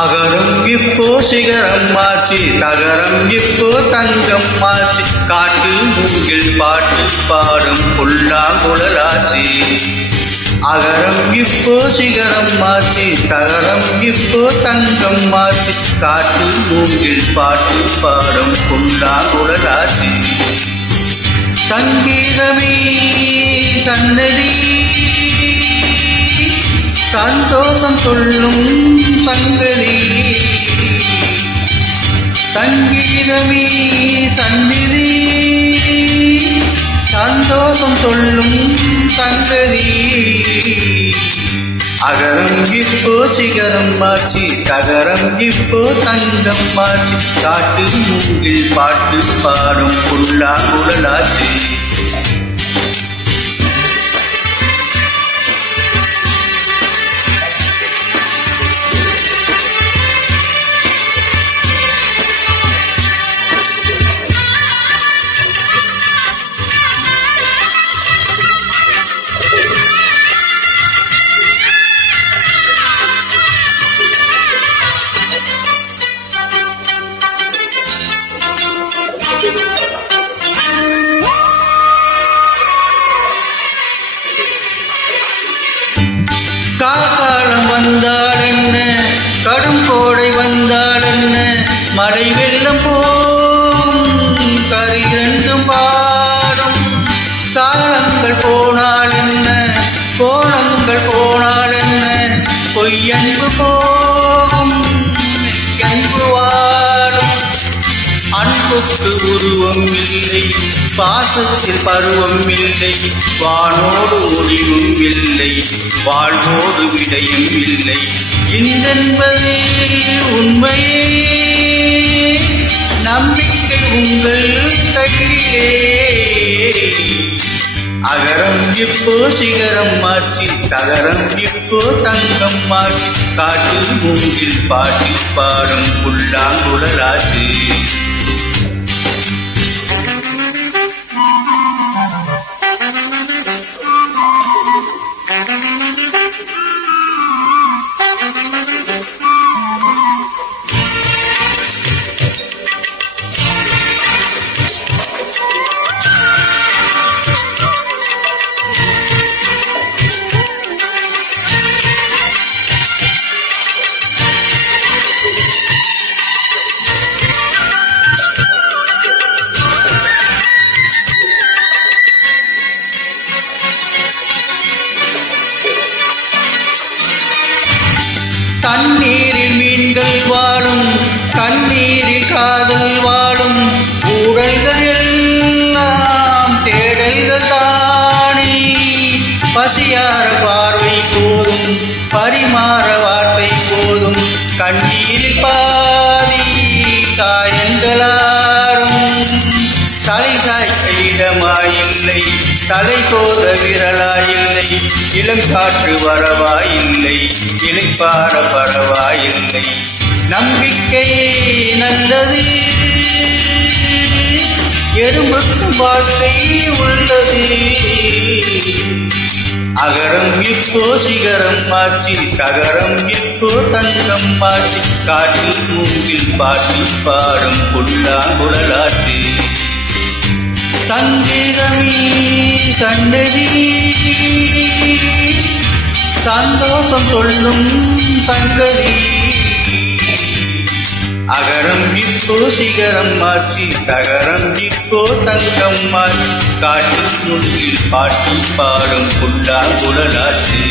அகரம் இப்போ சிகரம் ஆச்சு, தகரம் இப்போ தங்கம் ஆச்சு, காட்டு மூங்கில் பாட்டு பாடும் புல்லாங்குழலாச்சு. அகரம் இப்போ சிகரம் ஆச்சு, தகரம் இப்போ தங்கம் ஆச்சு, காட்டு மூங்கில் பாட்டு பாடும் புல்லாங்குழலாச்சு. சங்கீதமே சன்னதி சந்தோஷம் சொல்லும் சங்கதி, சங்கீதமே சந்நிதி சந்தோஷம் சொல்லும் சங்கதி. அகரம் இப்போ சிகரம் ஆச்சு, தகரம் இப்போ தங்கம் ஆச்சு, காட்டு மூங்கில் பாட்டு பாடும் புல்லாங்குழலாச்சு. காலம் வந்தால் என்ன, கடும் கோடை வந்தால் என்ன, மழை வெள்ளம் போகும் கரிரண்டும் பாடும். காலங்கள் போனால் என்ன, கோலங்கள் போனால் என்ன, பொய்யன்பு போகும் மெய்யன்பு வாழும். அன்புக்கு உருவம் இல்லை, பாசத்தில் பருவம் இல்லை, வானோடு முடிவும் இல்லை, வாழ்வோடு விடையும் இல்லை. இன்றென்பதே உண்மையே, நம்பிக்கை உங்கள் கையிலே. அகரம் இப்போ சிகரம் ஆச்சு, தகரம் இப்போ தங்கம் ஆச்சு, காட்டு மூங்கில் பாட்டி பாடும் புல்லாங்குழலாச்சு. தண்ணீரில் மீன்கள் வாழும், கண்ணீரில் காதல் வாழும், ஊழல்கள் எல்லாம் தேடல்கள் தானே. பசியார பார்வை போதும், பரிமாற வார்த்தை போதும், கண்ணீரில் பாதி காயங்களாரும். தலை சாய்க்க இடமாயில்லை, தலை கோத விரலாயில்லை, இளம் காற்று வரவாயில்லை, இளைப்பார பரவாயில்லை. நம்பிக்கையே நல்லது, எறும்புக்கு வாழ்க்கை உள்ளது. அகரம் இப்போ சிகரம் ஆச்சு, தகரம் இப்போ தங்கம் ஆச்சு, காட்டில் மூங்கில் பாட்டி பாடும் புல்லாங்குழலாச்சு. சங்கீதமே சன்னதி சந்தோஷம் சொல்லும் சங்கதி. அகரம் இப்போ சிகரம் ஆச்சு, தகரம் இப்போ தங்கம் ஆச்சு, காட்டில் மூங்கில் பாட்டி பாடும் புல்லாங்குழலாச்சு.